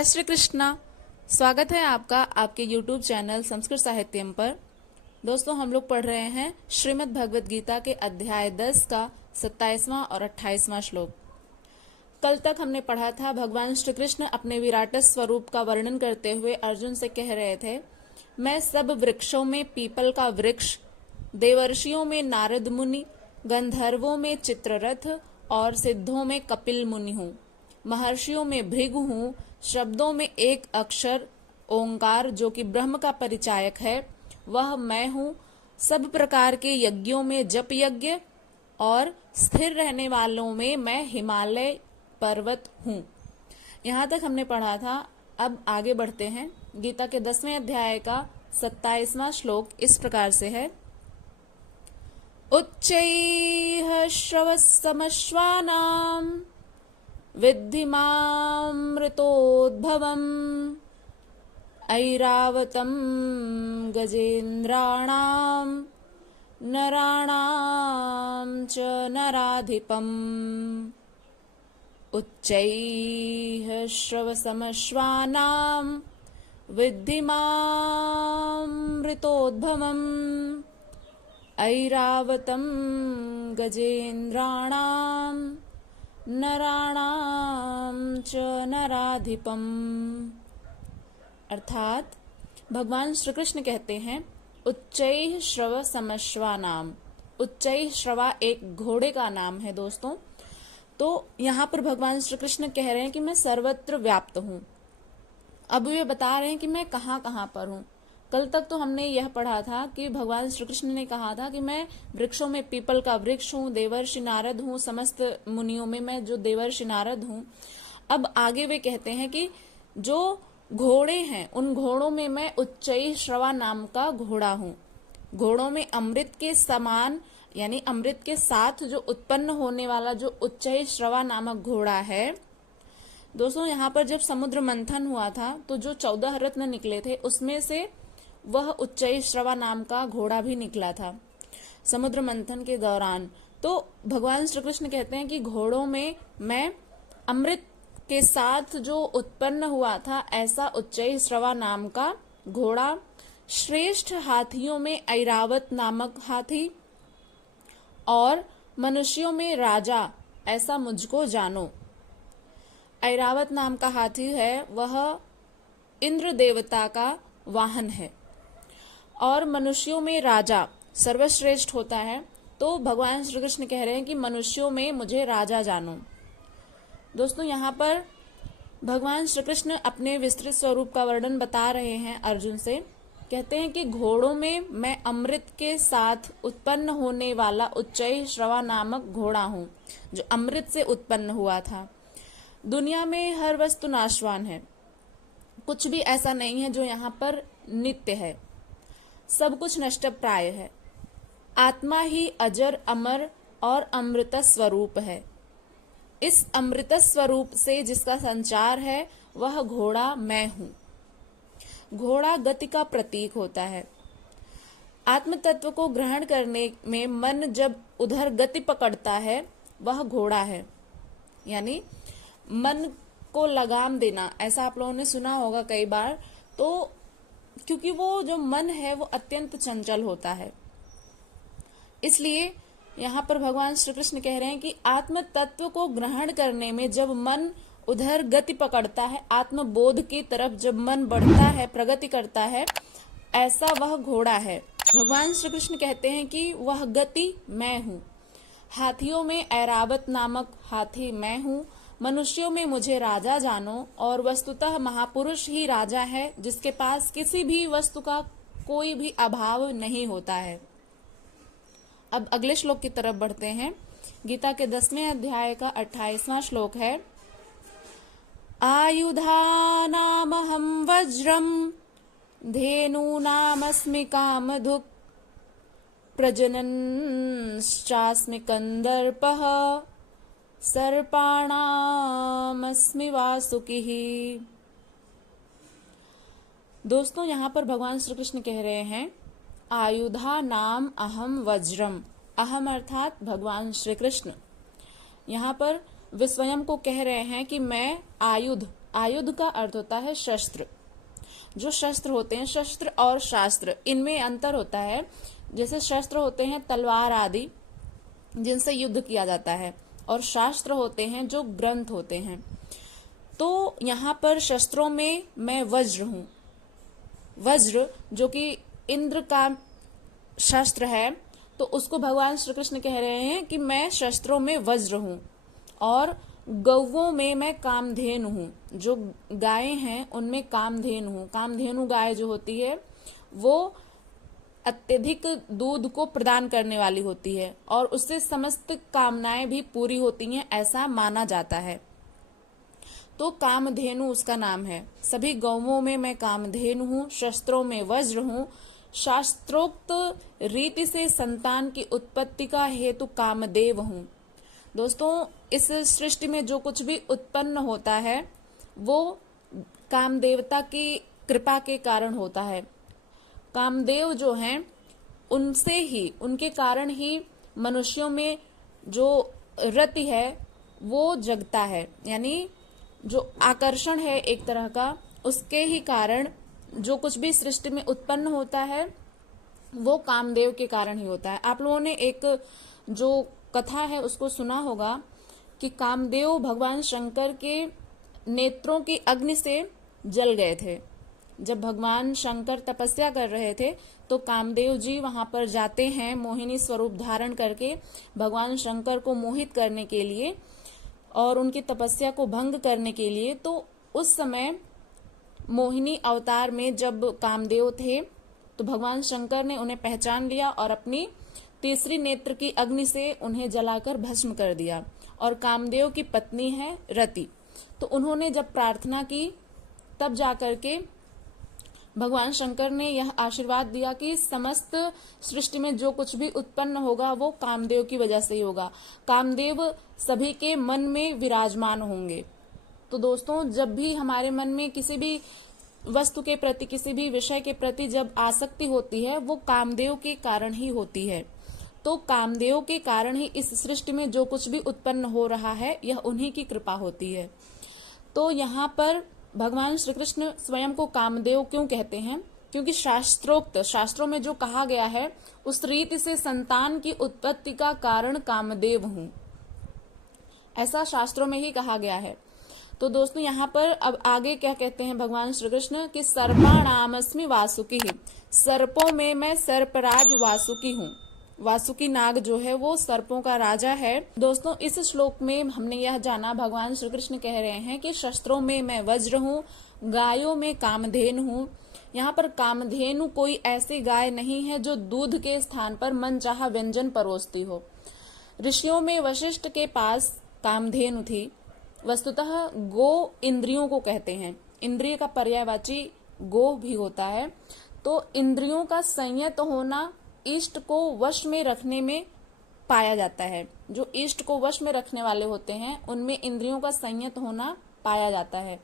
जय श्री कृष्णा। स्वागत है आपका आपके YouTube चैनल संस्कृत साहित्यम पर। दोस्तों, हम लोग पढ़ रहे हैं श्रीमद् भगवद गीता के अध्याय 10 का 27वां और 28वां श्लोक। कल तक हमने पढ़ा था भगवान श्री कृष्ण अपने विराट स्वरूप का वर्णन करते हुए अर्जुन से कह रहे थे, मैं सब वृक्षों में पीपल का वृक्ष, देवर्षियों में नारद मुनि, गंधर्वों में चित्ररथ और सिद्धों में कपिल मुनि हूँ, महर्षियों में भृगु हूँ, शब्दों में एक अक्षर ओंकार जो कि ब्रह्म का परिचायक है वह मैं हूँ, सब प्रकार के यज्ञों में जप यज्ञ और स्थिर रहने वालों में मैं हिमालय पर्वत हूँ। यहाँ तक हमने पढ़ा था। अब आगे बढ़ते हैं। गीता के 10वें अध्याय का 27वां श्लोक इस प्रकार से है, उच्चैः श्रवसमश्वानां विद्धि मामृतोद्भवम् ऐरावतं गजेन्द्राणां नराणां च नराधिपम्। उच्चैः श्रवसमश्वानां विद्धि मामृतोद्भवम् ऐरावतं गजेन्द्राणां नराणां च नराधिपम्। अर्थात भगवान श्री कृष्ण कहते हैं, उच्चैः श्रव समश्वानाम। उच्चैः श्रवा एक घोड़े का नाम है दोस्तों। तो यहाँ पर भगवान श्री कृष्ण कह रहे हैं कि मैं सर्वत्र व्याप्त हूँ। अब वे बता रहे हैं कि मैं कहाँ कहाँ पर हूँ। कल तक तो हमने यह पढ़ा था कि भगवान श्री कृष्ण ने कहा था कि मैं वृक्षों में पीपल का वृक्ष हूँ, देवर्षि नारद हूँ, समस्त मुनियों में मैं जो देवर्षि नारद हूँ। अब आगे वे कहते हैं कि जो घोड़े हैं उन घोड़ों में मैं उच्चैः श्रवा नाम का घोड़ा हूँ। घोड़ों में अमृत के समान यानी अमृत के साथ जो उत्पन्न होने वाला जो उच्चैः श्रवा नामक घोड़ा है। दोस्तों, यहाँ पर जब समुद्र मंथन हुआ था तो जो 14 रत्न निकले थे उसमें से वह उच्चैः श्रवा नाम का घोड़ा भी निकला था समुद्र मंथन के दौरान। तो भगवान श्री कृष्ण कहते हैं कि घोड़ों में मैं अमृत के साथ जो उत्पन्न हुआ था ऐसा उच्चैः श्रवा नाम का घोड़ा, श्रेष्ठ हाथियों में ऐरावत नामक हाथी और मनुष्यों में राजा ऐसा मुझको जानो। ऐरावत नाम का हाथी है वह इंद्र देवता का वाहन है और मनुष्यों में राजा सर्वश्रेष्ठ होता है। तो भगवान श्री कृष्ण कह रहे हैं कि मनुष्यों में मुझे राजा जानो। दोस्तों, यहाँ पर भगवान श्री कृष्ण अपने विस्तृत स्वरूप का वर्णन बता रहे हैं अर्जुन से। कहते हैं कि घोड़ों में मैं अमृत के साथ उत्पन्न होने वाला उच्चैः श्रवा नामक घोड़ा हूँ जो अमृत से उत्पन्न हुआ था। दुनिया में हर वस्तु नाशवान है, कुछ भी ऐसा नहीं है जो यहाँ पर नित्य है, सब कुछ नष्ट प्राय है। आत्मा ही अजर अमर और अमृत स्वरूप है। इस अमृत स्वरूप से जिसका संचार है वह घोड़ा मैं हूँ। घोड़ा गति का प्रतीक होता है। आत्म तत्व को ग्रहण करने में मन जब उधर गति पकड़ता है वह घोड़ा है, यानी मन को लगाम देना। ऐसा आप लोगों ने सुना होगा कई बार। तो क्योंकि वो जो मन है वो अत्यंत चंचल होता है, इसलिए यहाँ पर भगवान श्री कृष्ण कह रहे हैं कि आत्म तत्व को ग्रहण करने में जब मन उधर गति पकड़ता है, आत्मबोध की तरफ जब मन बढ़ता है, प्रगति करता है, ऐसा वह घोड़ा है। भगवान श्री कृष्ण कहते हैं कि वह गति मैं हूँ। हाथियों में ऐरावत नामक हाथी मैं हूँ। मनुष्यों में मुझे राजा जानो। और वस्तुतः महापुरुष ही राजा है जिसके पास किसी भी वस्तु का कोई भी अभाव नहीं होता है। अब अगले श्लोक की तरफ बढ़ते हैं। गीता के 10वें अध्याय का 28वां श्लोक है, आयुधानामहं वज्रम धेनूनामस्मि कामधुक् प्रजननश्चास्मि कंदर्पः सर्पाणामस्मि वासुकिः। दोस्तों, यहाँ पर भगवान श्री कृष्ण कह रहे हैं, आयुधा नाम अहम वज्रम। अहम अर्थात भगवान श्री कृष्ण। यहाँ पर वे स्वयं को कह रहे हैं कि मैं आयुध आयुध का अर्थ होता है शस्त्र। जो शस्त्र होते हैं, शस्त्र और शास्त्र, इनमें अंतर होता है। जैसे शस्त्र होते हैं तलवार आदि जिनसे युद्ध किया जाता है, और शास्त्र होते हैं जो ग्रंथ होते हैं। तो यहाँ पर शस्त्रों में मैं वज्र हूँ। वज्र जो कि इंद्र का शस्त्र है, तो उसको भगवान श्री कृष्ण कह रहे हैं कि मैं शस्त्रों में वज्र हूँ। और गौवों में मैं कामधेनु हूँ। जो गायें हैं उनमें कामधेनु हूँ। कामधेनु गाय जो होती है वो अत्यधिक दूध को प्रदान करने वाली होती है और उससे समस्त कामनाएं भी पूरी होती हैं, ऐसा माना जाता है। तो कामधेनु उसका नाम है। सभी गौवों में मैं कामधेनु हूँ, शस्त्रों में वज्र हूँ, शास्त्रोक्त रीति से संतान की उत्पत्ति का हेतु कामदेव हूँ। दोस्तों, इस सृष्टि में जो कुछ भी उत्पन्न होता है वो कामदेवता की कृपा के कारण होता है। कामदेव जो हैं उनसे ही, उनके कारण ही मनुष्यों में जो रति है वो जगता है। यानी जो आकर्षण है एक तरह का, उसके ही कारण जो कुछ भी सृष्टि में उत्पन्न होता है वो कामदेव के कारण ही होता है। आप लोगों ने एक जो कथा है उसको सुना होगा कि कामदेव भगवान शंकर के नेत्रों की अग्नि से जल गए थे। जब भगवान शंकर तपस्या कर रहे थे तो कामदेव जी वहां पर जाते हैं मोहिनी स्वरूप धारण करके भगवान शंकर को मोहित करने के लिए और उनकी तपस्या को भंग करने के लिए। तो उस समय मोहिनी अवतार में जब कामदेव थे तो भगवान शंकर ने उन्हें पहचान लिया और अपनी तीसरी नेत्र की अग्नि से उन्हें जलाकर भस्म कर दिया। और कामदेव की पत्नी है रति, तो उन्होंने जब प्रार्थना की तब जाकर के भगवान शंकर ने यह आशीर्वाद दिया कि समस्त सृष्टि में जो कुछ भी उत्पन्न होगा वो कामदेव की वजह से ही होगा। कामदेव सभी के मन में विराजमान होंगे। तो दोस्तों, जब भी हमारे मन में किसी भी वस्तु के प्रति, किसी भी विषय के प्रति जब आसक्ति होती है वो कामदेव के कारण ही होती है। तो कामदेव के कारण ही इस सृष्टि में जो कुछ भी उत्पन्न हो रहा है यह उन्हीं की कृपा होती है। तो यहाँ पर भगवान श्री कृष्ण स्वयं को कामदेव क्यों कहते हैं? क्योंकि शास्त्रोक्त, शास्त्रों में जो कहा गया है उस रीति से संतान की उत्पत्ति का कारण कामदेव हूं, ऐसा शास्त्रों में ही कहा गया है। तो दोस्तों, यहाँ पर अब आगे क्या कहते हैं भगवान श्री कृष्ण कि सर्पाणामस्मि वासुकी, सर्पों में मैं सर्पराज वासुकी हूँ। वासुकी नाग जो है वो सर्पों का राजा है। दोस्तों, इस श्लोक में हमने यह जाना भगवान श्री कृष्ण कह रहे हैं कि शस्त्रों में मैं वज्र हूँ, गायों में कामधेनु हूँ। यहाँ पर कामधेनु कोई ऐसी गाय नहीं है जो दूध के स्थान पर मनचाहा व्यंजन परोसती हो। ऋषियों में वशिष्ठ के पास कामधेनु थी। वस्तुतः गो इंद्रियों को कहते हैं, इंद्रिय का पर्यायवाची गो भी होता है। तो इंद्रियों का संयत होना इष्ट को वश में रखने में पाया जाता है। जो इष्ट को वश में रखने वाले होते हैं उनमें इंद्रियों का संयत होना पाया जाता है।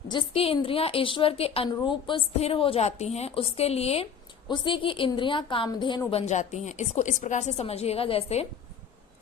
जिसकी इंद्रियां ईश्वर के अनुरूप स्थिर हो जाती हैं उसके लिए उसी की इंद्रियां कामधेनु बन जाती हैं। इसको इस प्रकार से समझिएगा, जैसे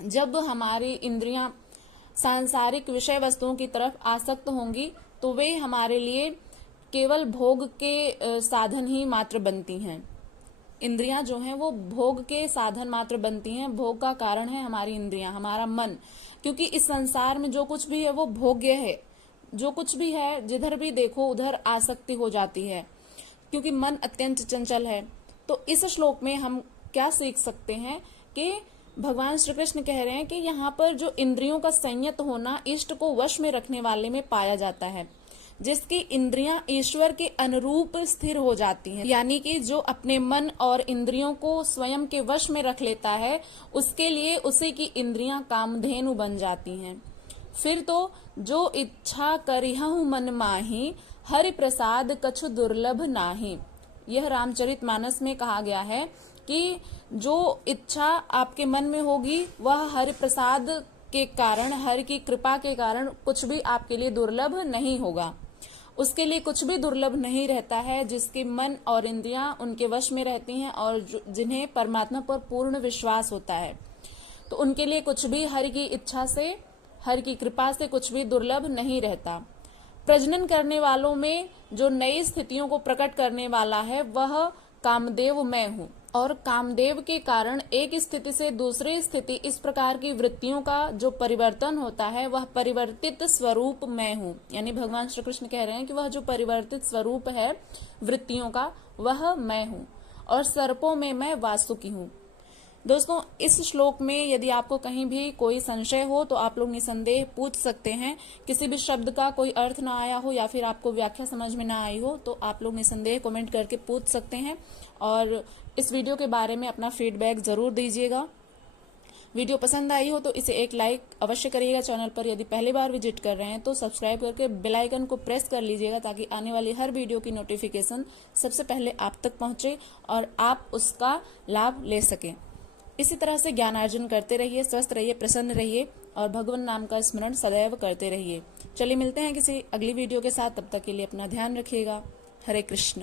जब हमारी इंद्रियां सांसारिक विषय वस्तुओं की तरफ आसक्त होंगी तो वे हमारे लिए केवल भोग के साधन ही मात्र बनती हैं। इंद्रियां जो हैं वो भोग के साधन मात्र बनती हैं। भोग का कारण है हमारी इंद्रियां, हमारा मन, क्योंकि इस संसार में जो कुछ भी है वो भोग्य है। जो कुछ भी है जिधर भी देखो उधर आसक्ति हो जाती है, क्योंकि मन अत्यंत चंचल है। तो इस श्लोक में हम क्या सीख सकते हैं कि भगवान श्री कृष्ण कह रहे हैं कि यहाँ पर जो इंद्रियों का संयत होना इष्ट को वश में रखने वाले में पाया जाता है। जिसकी इंद्रियां ईश्वर के अनुरूप स्थिर हो जाती हैं, यानी कि जो अपने मन और इंद्रियों को स्वयं के वश में रख लेता है उसके लिए उसी की इंद्रियां कामधेनु बन जाती हैं। फिर तो जो इच्छा करिहु मन माही, हरि प्रसाद कछु दुर्लभ नाही। यह रामचरितमानस में कहा गया है कि जो इच्छा आपके मन में होगी वह हरि प्रसाद के कारण, हरि की कृपा के कारण कुछ भी आपके लिए दुर्लभ नहीं होगा। उसके लिए कुछ भी दुर्लभ नहीं रहता है जिसके मन और इंद्रियां उनके वश में रहती हैं और जिन्हें परमात्मा पर पूर्ण विश्वास होता है, तो उनके लिए कुछ भी हरि की इच्छा से, हरि की कृपा से कुछ भी दुर्लभ नहीं रहता। प्रजनन करने वालों में जो नई स्थितियों को प्रकट करने वाला है वह कामदेव मैं हूँ। और कामदेव के कारण एक स्थिति से दूसरी स्थिति इस प्रकार की वृत्तियों का जो परिवर्तन होता है वह परिवर्तित स्वरूप मैं हूँ। यानी भगवान श्री कृष्ण कह रहे हैं कि वह जो परिवर्तित स्वरूप है वृत्तियों का वह मैं हूँ। और सर्पों में मैं वासुकी हूँ। दोस्तों, इस श्लोक में यदि आपको कहीं भी कोई संशय हो तो आप लोग निसंदेह पूछ सकते हैं। किसी भी शब्द का कोई अर्थ ना आया हो या फिर आपको व्याख्या समझ में ना आई हो तो आप लोग निसंदेह कमेंट करके पूछ सकते हैं। और इस वीडियो के बारे में अपना फीडबैक जरूर दीजिएगा। वीडियो पसंद आई हो तो इसे एक लाइक अवश्य करिएगा। चैनल पर यदि पहली बार विजिट कर रहे हैं तो सब्सक्राइब करके बेल आइकन को प्रेस कर लीजिएगा ताकि आने वाली हर वीडियो की नोटिफिकेशन सबसे पहले आप तक पहुंचे और आप उसका लाभ ले सकें। इसी तरह से ज्ञानार्जन करते रहिए, स्वस्थ रहिए, प्रसन्न रहिए और भगवान नाम का स्मरण सदैव करते रहिए। चलिए मिलते हैं किसी अगली वीडियो के साथ। तब तक के लिए अपना ध्यान रखिएगा। हरे कृष्ण।